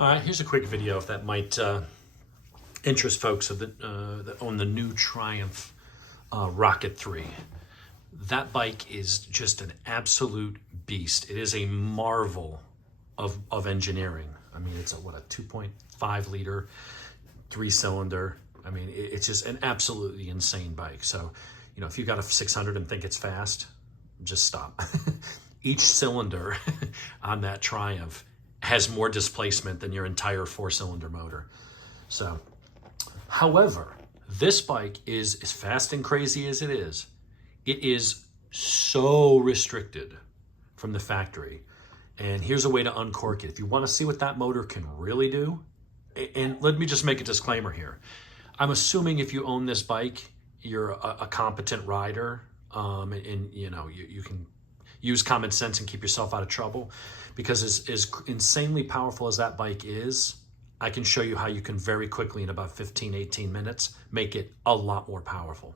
All right, here's a quick video if that might interest folks that own the new Triumph Rocket 3. That bike is just an absolute beast. It is a marvel of engineering. I mean, it's a 2.5 liter, 3-cylinder. I mean, it's just an absolutely insane bike. So, you know, if you've got a 600 and think it's fast, just stop. Each cylinder on that Triumph has more displacement than your entire 4-cylinder motor. So, however, this bike is as fast and crazy as it is so restricted from the factory. And here's a way to uncork it. If you want to see what that motor can really do, and let me just make a disclaimer here. I'm assuming if you own this bike, you're a competent rider, and you know, you can use common sense and keep yourself out of trouble, because as insanely powerful as that bike is, I can show you how you can very quickly, in about 15, 18 minutes, make it a lot more powerful.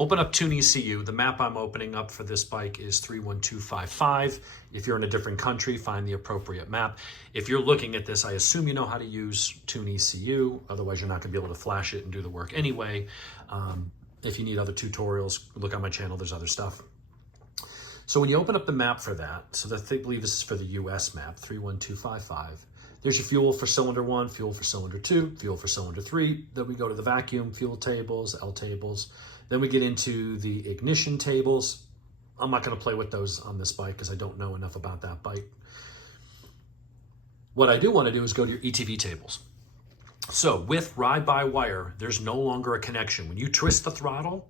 Open up Tune ECU. The map I'm opening up for this bike is 31255. If you're in a different country, find the appropriate map. If you're looking at this, I assume you know how to use Tune ECU. Otherwise, you're not going to be able to flash it and do the work anyway. If you need other tutorials, look on my channel. There's other stuff. So when you open up the map for that, so I believe this is for the US map, 31255. There's your fuel for cylinder 1, fuel for cylinder 2, fuel for cylinder 3. Then we go to the vacuum, fuel tables, L tables. Then we get into the ignition tables. I'm not going to play with those on this bike because I don't know enough about that bike. What I do want to do is go to your ETV tables. So with ride-by-wire, there's no longer a connection. When you twist the throttle,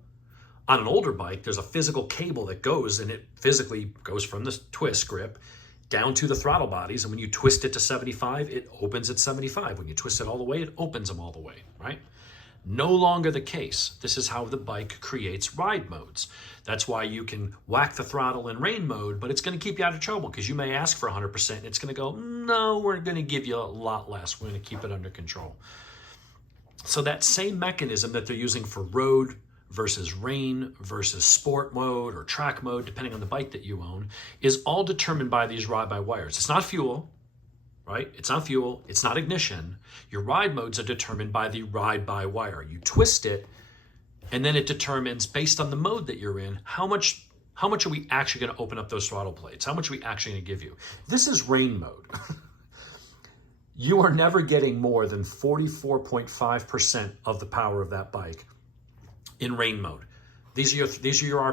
on an older bike, there's a physical cable that goes, and it physically goes from the twist grip down to the throttle bodies. And when you twist it to 75, it opens at 75. When you twist it all the way, it opens them all the way, right? No longer the case. This is how the bike creates ride modes. That's why you can whack the throttle in rain mode, but it's going to keep you out of trouble because you may ask for 100% and it's going to go, no, we're going to give you a lot less. We're going to keep it under control. So that same mechanism that they're using for road versus rain versus sport mode or track mode, depending on the bike that you own, is all determined by these ride-by-wires. It's not fuel, right? It's not fuel. It's not ignition. Your ride modes are determined by the ride-by-wire. You twist it, and then it determines, based on the mode that you're in, how much are we actually going to open up those throttle plates? How much are we actually going to give you? This is rain mode. You are never getting more than 44.5% of the power of that bike in rain mode. These are your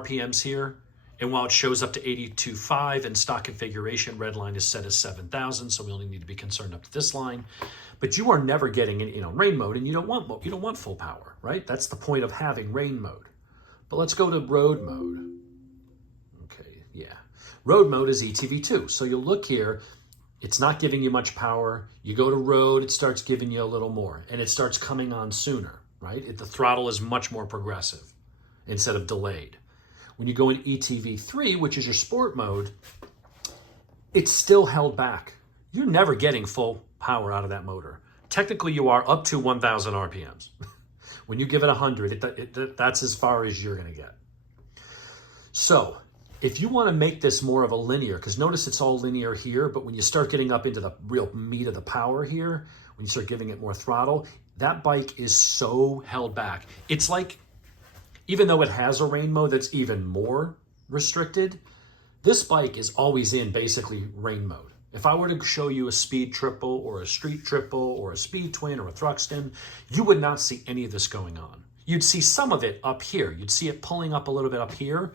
RPMs here. And while it shows up to 82.5 in stock configuration, red line is set as 7,000, so we only need to be concerned up to this line. But you are never getting, rain mode, and you don't want full power, right? That's the point of having rain mode. But let's go to road mode. Okay, yeah. Road mode is ETV2. So you'll look here, it's not giving you much power. You go to road, it starts giving you a little more, and it starts coming on sooner, right? The throttle is much more progressive instead of delayed. When you go in ETV3, which is your sport mode, it's still held back. You're never getting full power out of that motor. Technically, you are up to 1,000 RPMs. When you give it 100, that's as far as you're going to get. So if you want to make this more of a linear, because notice it's all linear here, but when you start getting up into the real meat of the power here, when you start giving it more throttle, that bike is so held back. It's like, even though it has a rain mode that's even more restricted, this bike is always in basically rain mode. If I were to show you a speed triple or a street triple or a speed twin or a Thruxton, you would not see any of this going on. You'd see some of it up here. You'd see it pulling up a little bit up here,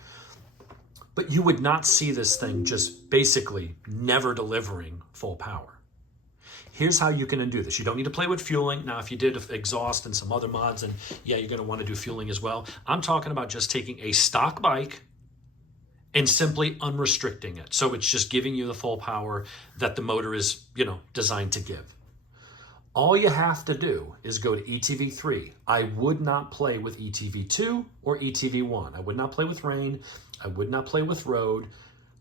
but you would not see this thing just basically never delivering full power. Here's how you can undo this. You don't need to play with fueling. Now, if you did exhaust and some other mods, and yeah, you're going to want to do fueling as well. I'm talking about just taking a stock bike and simply unrestricting it. So it's just giving you the full power that the motor is, designed to give. All you have to do is go to ETV3. I would not play with ETV2 or ETV1. I would not play with rain. I would not play with road.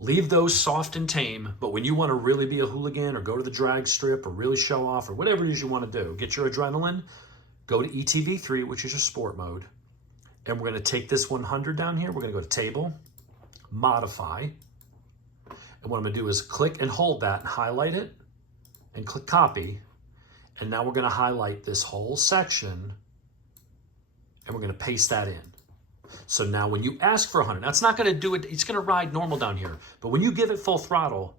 Leave those soft and tame, but when you want to really be a hooligan or go to the drag strip or really show off or whatever it is you want to do, get your adrenaline, go to ETV3, which is your sport mode. And we're going to take this 100 down here. We're going to go to table, modify. And what I'm going to do is click and hold that and highlight it. and click copy. And now we're going to highlight this whole section and we're going to paste that in. So now when you ask for 100, that's not going to do it. It's going to ride normal down here. But when you give it full throttle,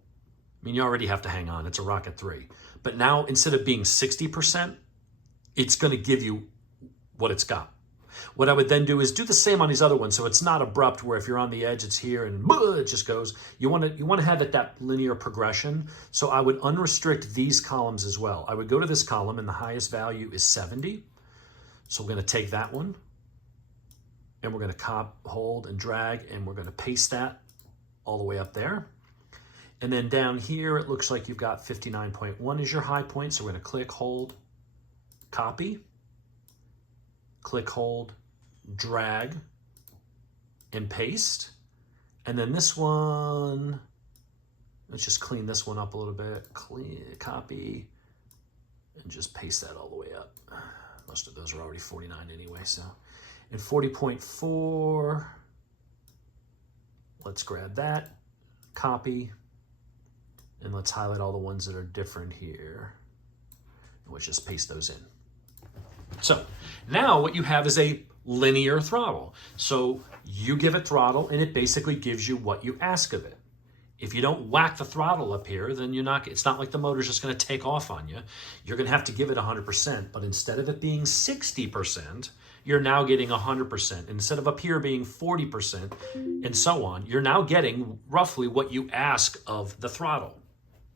I mean, you already have to hang on. It's a Rocket 3. But now instead of being 60%, it's going to give you what it's got. What I would then do is do the same on these other ones, so it's not abrupt where if you're on the edge, it's here and it just goes. You want to have it that linear progression. So I would unrestrict these columns as well. I would go to this column and the highest value is 70. So we're going to take that one and we're going to hold and drag and we're going to paste that all the way up there. And then down here, it looks like you've got 59.1 is your high point. So we're going to click, hold, copy. Click, hold, drag, and paste. And then this one, let's just clean this one up a little bit. Copy, and just paste that all the way up. Most of those are already 49 anyway, so. And 40.4, let's grab that, copy, and let's highlight all the ones that are different here. And let's just paste those in. So now what you have is a linear throttle. So you give it throttle and it basically gives you what you ask of it. If you don't whack the throttle up here, then it's not like the motor's just going to take off on you. You're going to have to give it 100%, but instead of it being 60%, you're now getting 100%. Instead of up here being 40% and so on, you're now getting roughly what you ask of the throttle.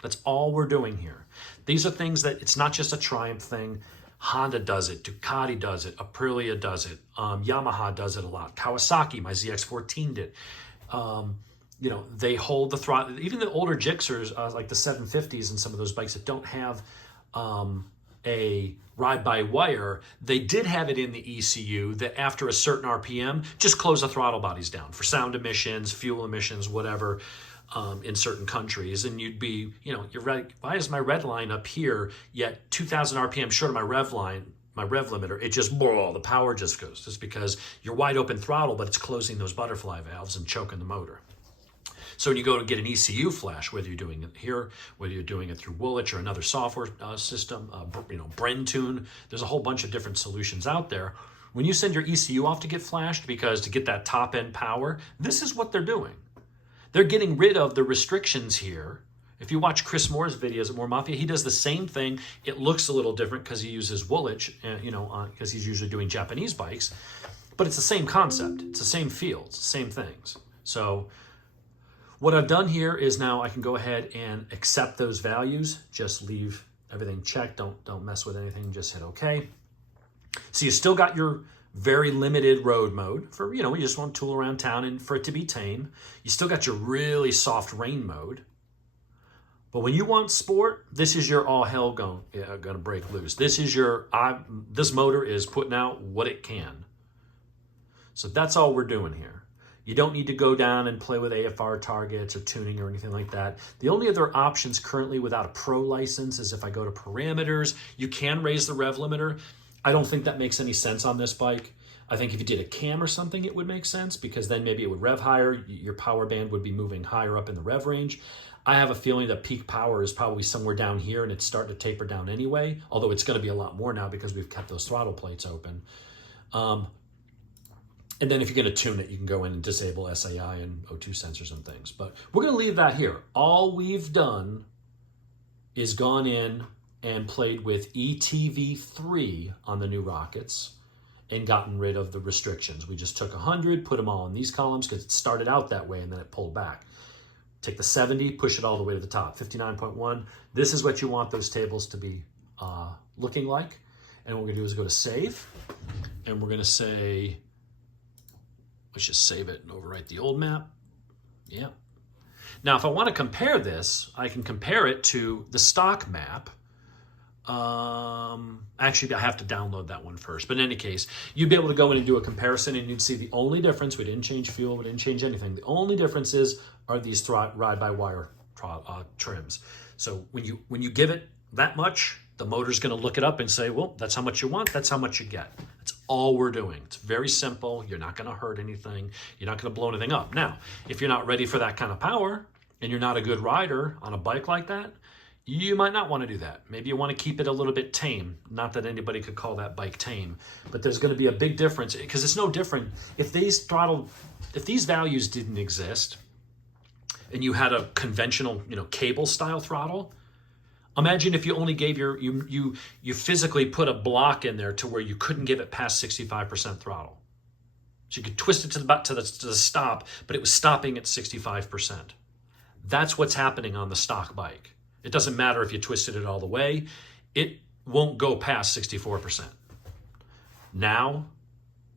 That's all we're doing here. These are things that it's not just a Triumph thing. Honda does it, Ducati does it, Aprilia does it, Yamaha does it a lot, Kawasaki, my ZX-14 did. You know, they hold the throttle. Even the older Gixxers, like the 750s and some of those bikes that don't have a ride-by-wire, they did have it in the ECU that after a certain RPM, just close the throttle bodies down for sound emissions, fuel emissions, whatever. In certain countries, and you'd be, you know, you're right. Why is my red line up here yet 2,000 RPM short of my rev line, my rev limiter? It just, the power just goes. Just because you're wide open throttle, but it's closing those butterfly valves and choking the motor. So when you go to get an ECU flash, whether you're doing it here, whether you're doing it through Woolwich or another software system, you know, Brentune, there's a whole bunch of different solutions out there. When you send your ECU off to get flashed, because to get that top end power, this is what they're doing. They're getting rid of the restrictions here. If you watch Chris Moore's videos at Moore Mafia, he does the same thing. It looks a little different because he uses Woolwich, you know, because he's usually doing Japanese bikes. But it's the same concept. It's the same field. It's the same things. So what I've done here is now I can go ahead and accept those values. Just leave everything checked. Don't mess with anything. Just hit OK. So you still got your very limited road mode for, you know, you just want to tool around town and for it to be tame. You still got your really soft rain mode. But when you want sport, this is your all hell gonna break loose. This is your, this motor is putting out what it can. So that's all we're doing here. You don't need to go down and play with AFR targets or tuning or anything like that. The only other options currently without a pro license is if I go to parameters, you can raise the rev limiter. I don't think that makes any sense on this bike. I think if you did a cam or something, it would make sense because then maybe it would rev higher. Your power band would be moving higher up in the rev range. I have a feeling that peak power is probably somewhere down here and it's starting to taper down anyway, although it's going to be a lot more now because we've kept those throttle plates open. And then if you're going to tune it, you can go in and disable SAI and O2 sensors and things. But we're going to leave that here. All we've done is gone in and played with ETV3 on the new Rockets and gotten rid of the restrictions. We just took 100, put them all in these columns because it started out that way and then it pulled back. Take the 70, push it all the way to the top, 59.1. This is what you want those tables to be looking like. And what we're gonna do is go to save and we're gonna say, let's just save it and overwrite the old map. Yeah. Now, if I want to compare this, I can compare it to the stock map. Actually, I have to download that one first. But in any case, you'd be able to go in and do a comparison and you'd see the only difference. We didn't change fuel. We didn't change anything. The only differences are these ride-by-wire trims. So when you give it that much, the motor's going to look it up and say, well, that's how much you want. That's how much you get. That's all we're doing. It's very simple. You're not going to hurt anything. You're not going to blow anything up. Now, if you're not ready for that kind of power and you're not a good rider on a bike like that, You might not want to do that. Maybe you want to keep it a little bit tame. Not that anybody could call that bike tame, but there's going to be a big difference because it's no different. If these values didn't exist and you had a conventional, cable style throttle, imagine if you only gave you physically put a block in there to where you couldn't give it past 65% throttle. So you could twist it to the stop, but it was stopping at 65%. That's what's happening on the stock bike. It doesn't matter if you twisted it all the way. It won't go past 64%. Now,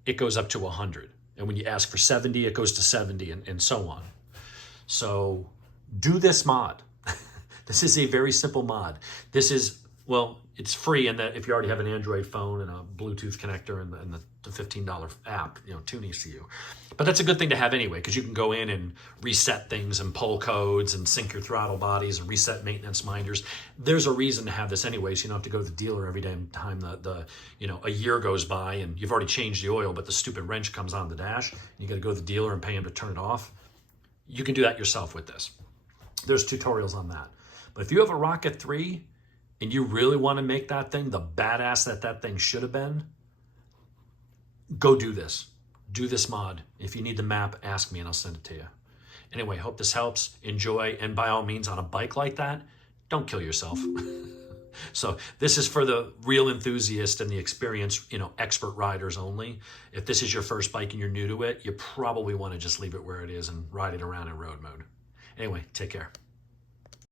it goes up to 100. And when you ask for 70, it goes to 70 and so on. So do this mod. This is a very simple mod. This is, well, it's free in that if you already have an Android phone and a Bluetooth connector and the $15 app, tuning ECU. But that's a good thing to have anyway, because you can go in and reset things and pull codes and sync your throttle bodies and reset maintenance minders. There's a reason to have this anyway, so you don't have to go to the dealer every damn time a year goes by and you've already changed the oil, but the stupid wrench comes on the dash. You got to go to the dealer and pay him to turn it off. You can do that yourself with this. There's tutorials on that. But if you have a Rocket 3 and you really want to make that thing the badass that thing should have been, go do this. Do this mod. If you need the map, ask me and I'll send it to you. Anyway, hope this helps. Enjoy. And by all means, on a bike like that, don't kill yourself. So this is for the real enthusiast and the experienced, expert riders only. If this is your first bike and you're new to it, you probably want to just leave it where it is and ride it around in road mode. Anyway, take care.